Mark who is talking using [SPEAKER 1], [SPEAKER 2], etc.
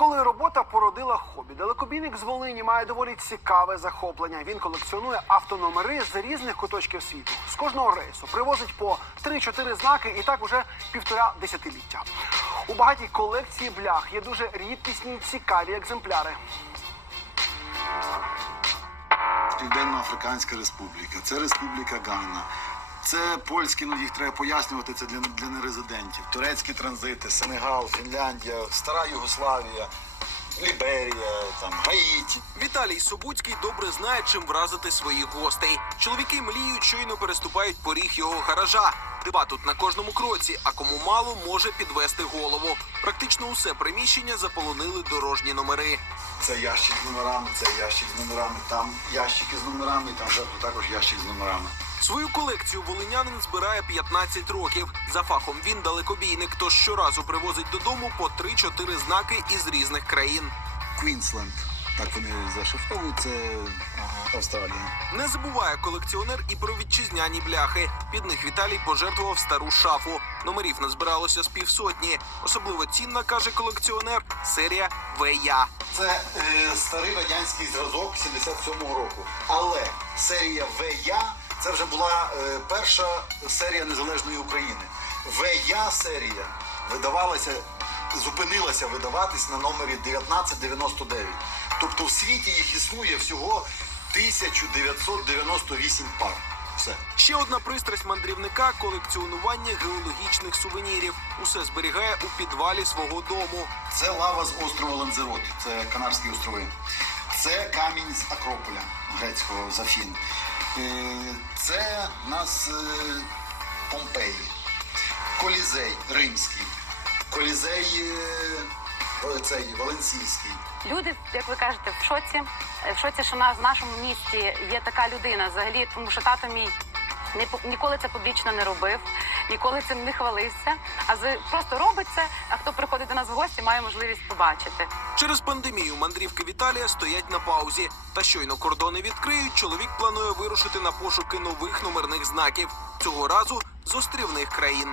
[SPEAKER 1] Коли робота породила хобі, далекобійник з Волині має доволі цікаве захоплення. Він колекціонує автономери з різних куточків світу. З кожного рейсу привозить по 3-4 знаки, і так уже півтора десятиліття. У багатій колекції блях є дуже рідкісні цікаві екземпляри.
[SPEAKER 2] Південно-Африканська Республіка, це Республіка Ганна. Це польські, ну їх треба пояснювати, це для, для нерезидентів. Турецькі транзити, Сенегал, Фінляндія, Стара Югославія, Ліберія, там, Гаїті.
[SPEAKER 3] Віталій Собуцький добре знає, чим вразити своїх гостей. Чоловіки мліють, щойно переступають поріг його гаража. Дива тут на кожному кроці, а кому мало може підвести голову. Практично усе приміщення заполонили дорожні номери.
[SPEAKER 2] Це ящик з номерами, це ящик з номерами, там ящики з номерами, там також ящик з номерами.
[SPEAKER 3] Свою колекцію волинянин збирає 15 років. За фахом він далекобійник, тож щоразу привозить додому по 3-4 знаки із різних країн.
[SPEAKER 2] Квінсленд. Так вони зашифровують, це Австралія.
[SPEAKER 3] Не забуває колекціонер і про вітчизняні бляхи. Під них Віталій пожертвував стару шафу. Номерів назбиралося з півсотні. Особливо цінна, каже колекціонер, серія ВЯ.
[SPEAKER 2] Це е, старий радянський зразок 77-го року. Але серія ВЯ це вже була е, перша серія незалежної України. ВЯ серія видавалася, зупинилася видаватись на номері 1999. Тобто в світі їх існує всього 1998 пар. Все.
[SPEAKER 3] Ще одна пристрасть мандрівника колекціонування геологічних сувенірів. Усе зберігає у підвалі свого дому.
[SPEAKER 2] Це лава з острова Ланзерот, це Канарські острови. Це камінь з Акрополя грецького Зафін. Е, Це в нас е, Помпеї, Колізей Римський, Колізей е, цей, Валенсійський.
[SPEAKER 4] Люди, як ви кажете, в шоці. В шоці, що в нашому місті є така людина взагалі, тому що тато мій ніколи це публічно не робив, ніколи цим не хвалився. А просто робить це. А хто приходить до маю можливість побачити.
[SPEAKER 3] Через пандемію мандрівки Віталія стоять на паузі. Та щойно кордони відкриють, чоловік планує вирушити на пошуки нових номерних знаків. Цього разу з острівних країн.